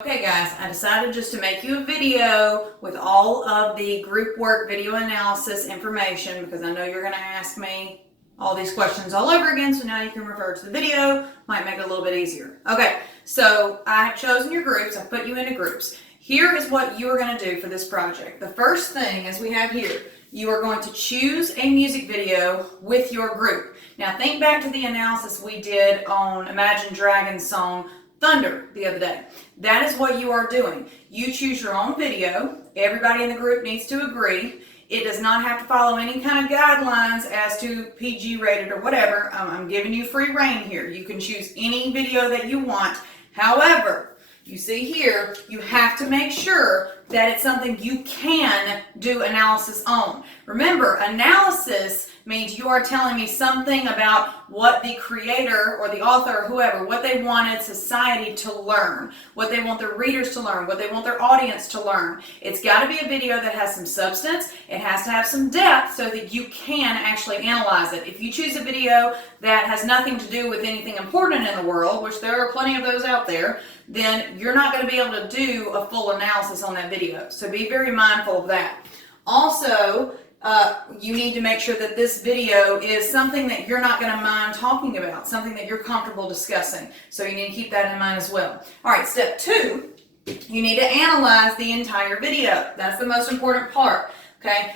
Okay guys, I decided just to make you a video with all of the group work video analysis information because I know you're going to ask me all these questions all over again, so now you can refer to the video, might make it a little bit easier. Okay, so I have chosen your groups, I've put you into groups. Here is what you are going to do for this project. The first thing, as we have here, you are going to choose a music video with your group. Now think back to the analysis we did on Imagine Dragons' song Thunder the other day. That is what you are doing. You choose your own video. Everybody in the group needs to agree. It does not have to follow any kind of guidelines as to PG rated or whatever. I'm giving you free reign here. You can choose any video that you want. However, you see here, you have to make sure that it's something you can do analysis on. Remember, analysis means you are telling me something about what the creator or the author or whoever, what they wanted society to learn, what they want their readers to learn, what they want their audience to learn. It's got to be a video that has some substance. It has to have some depth so that you can actually analyze it. If you choose a video that has nothing to do with anything important in the world, which there are plenty of those out there, then you're not going to be able to do a full analysis on that video. So be very mindful of that. Also, you need to make sure that this video is something that you're not going to mind talking about, something that you're comfortable discussing. So you need to keep that in mind as well. All right, step 2, you need to analyze the entire video. That's the most important part, okay?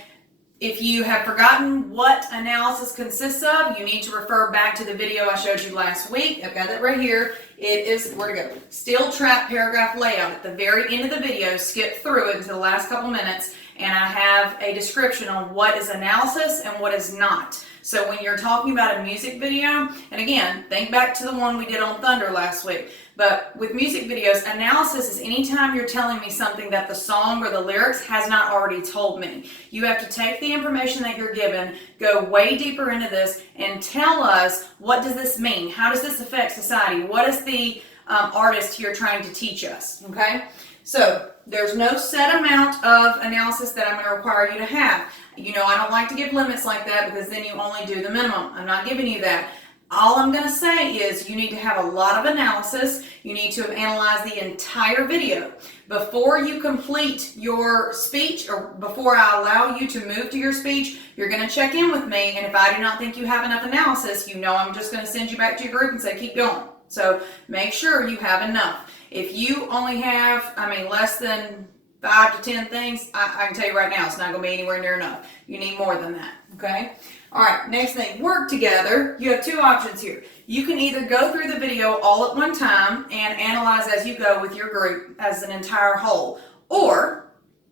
If you have forgotten what analysis consists of, you need to refer back to the video I showed you last week. I've got it right here. It is, where to go? Steel trap paragraph layout. At the very end of the video, skip through it until the last couple minutes, and I have a description on what is analysis and what is not. So when you're talking about a music video, and again, think back to the one we did on Thunder last week, but with music videos, analysis is anytime you're telling me something that the song or the lyrics has not already told me. You have to take the information that you're given, go way deeper into this, and tell us, what does this mean? How does this affect society? What is the artist here trying to teach us? Okay? So there's no set amount of analysis that I'm going to require you to have. You know, I don't like to give limits like that because then you only do the minimum. I'm not giving you that. All I'm going to say is you need to have a lot of analysis. You need to have analyzed the entire video. Before you complete your speech, or before I allow you to move to your speech, you're going to check in with me, and if I do not think you have enough analysis, you know I'm just going to send you back to your group and say keep going. So make sure you have enough. If you only have, less than 5 to 10 things, I can tell you right now, it's not going to be anywhere near enough. You need more than that, okay? All right, next thing, work together. You have 2 options here. You can either go through the video all at one time and analyze as you go with your group as an entire whole, or,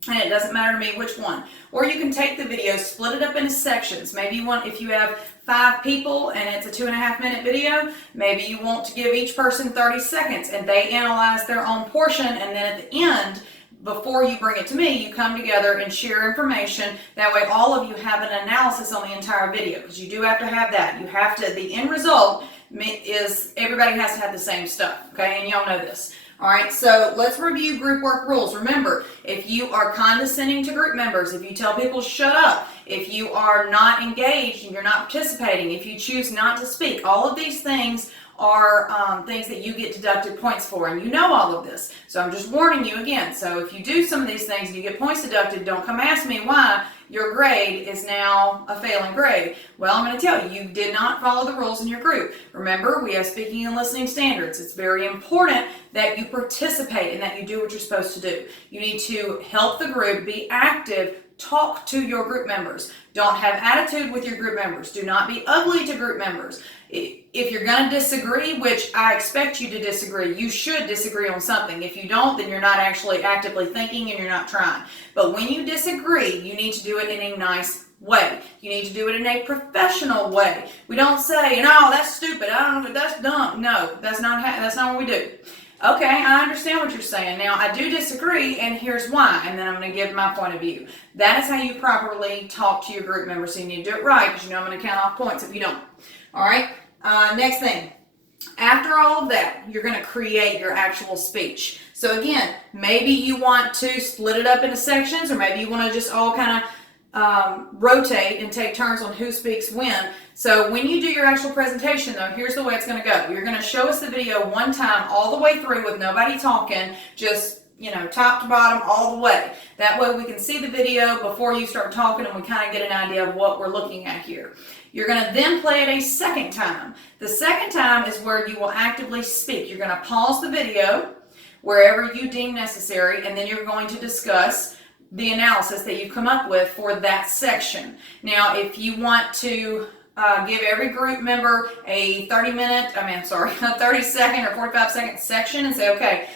and it doesn't matter to me which one, or you can take the video, split it up into sections. Maybe you want, if you have 5 people and it's a 2.5-minute video, maybe you want to give each person 30 seconds and they analyze their own portion, and then at the end, before you bring it to me, you come together and share information. That way all of you have an analysis on the entire video, because you do have to have that. You have to, the end result is everybody has to have the same stuff, okay? And y'all know this. All right, so let's review group work rules. Remember, if you are condescending to group members, if you tell people shut up, if you are not engaged and you're not participating, if you choose not to speak, all of these things are things that you get deducted points for, and you know all of this. So I'm just warning you again. So if you do some of these things and you get points deducted, don't come ask me why your grade is now a failing grade. Well, I'm going to tell you, you did not follow the rules in your group. Remember, we have speaking and listening standards. It's very important that you participate and that you do what you're supposed to do. You need to help the group, be active, talk to your group members. Don't have attitude with your group members. Do not be ugly to group members. If you're going to disagree, which I expect you to disagree, you should disagree on something. If you don't, then you're not actually actively thinking and you're not trying. But when you disagree, you need to do it in a nice way. You need to do it in a professional way. We don't say, no, that's stupid, I don't know, that's dumb. No, that's not what we do. Okay, I understand what you're saying. Now, I do disagree, and here's why, and then I'm going to give my point of view. That is how you properly talk to your group members, so you need to do it right, because you know I'm going to count off points if you don't. All right, next thing. After all of that, you're going to create your actual speech. So again, maybe you want to split it up into sections, or maybe you want to just all kind of rotate and take turns on who speaks when. So when you do your actual presentation, though, here's the way it's going to go. You're going to show us the video one time all the way through with nobody talking, just top to bottom all the way. That way we can see the video before you start talking and we kind of get an idea of what we're looking at here. You're going to then play it a second time. The second time is where you will actively speak. You're going to pause the video wherever you deem necessary, and then you're going to discuss the analysis that you've come up with for that section. Now, if you want to give every group member a 30-second or 45-second section and say, okay,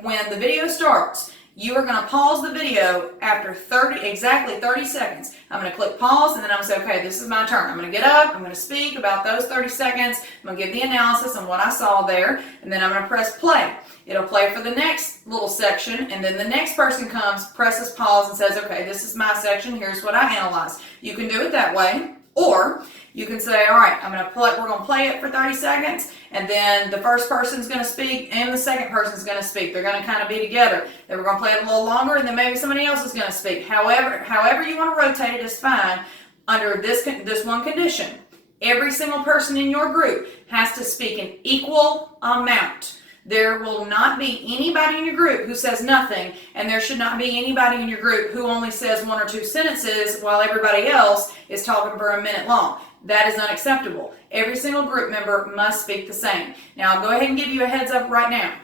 when the video starts, you are going to pause the video after exactly 30 seconds. I'm going to click pause, and then I'm going to say, okay, this is my turn. I'm going to get up, I'm going to speak about those 30 seconds, I'm going to give the analysis on what I saw there, and then I'm going to press play. It'll play for the next little section, and then the next person comes, presses pause, and says, okay, this is my section, here's what I analyzed. You can do it that way, or you can say, all right, we're going to play it for 30 seconds, and then the first person's going to speak and the second person's going to speak. They're going to kind of be together. Then we're going to play it a little longer, and then maybe somebody else is going to speak. However you want to rotate it is fine under this one condition. Every single person in your group has to speak an equal amount. There will not be anybody in your group who says nothing, and there should not be anybody in your group who only says 1 or 2 sentences while everybody else is talking for a minute long. That is unacceptable. Every single group member must speak the same. Now, I'll go ahead and give you a heads up right now.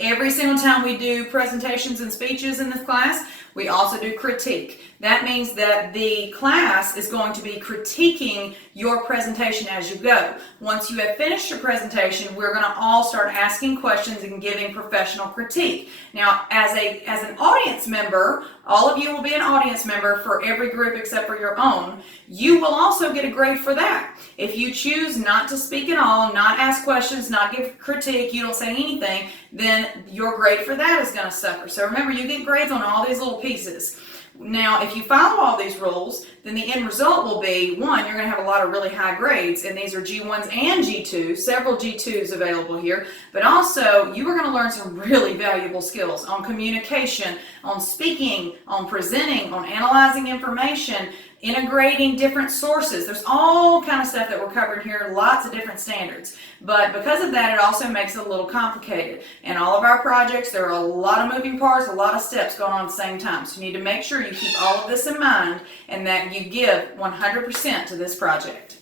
Every single time we do presentations and speeches in this class, we also do critique. That means that the class is going to be critiquing your presentation as you go. Once you have finished your presentation, we're going to all start asking questions and giving professional critique. Now, as an audience member, all of you will be an audience member for every group except for your own. You will also get a grade for that. If you choose not to speak at all, not ask questions, not give critique, you don't say anything, then your grade for that is going to suffer. So remember, you get grades on all these little pieces. Now, if you follow all these rules, then the end result will be, one, you're going to have a lot of really high grades, and these are G1s and G2s, several G2s available here, but also you are going to learn some really valuable skills on communication, on speaking, on presenting, on analyzing information, integrating different sources. There's all kind of stuff that we're covering here, lots of different standards. But because of that, it also makes it a little complicated. In all of our projects, there are a lot of moving parts, a lot of steps going on at the same time. So you need to make sure you keep all of this in mind and that you give 100% to this project.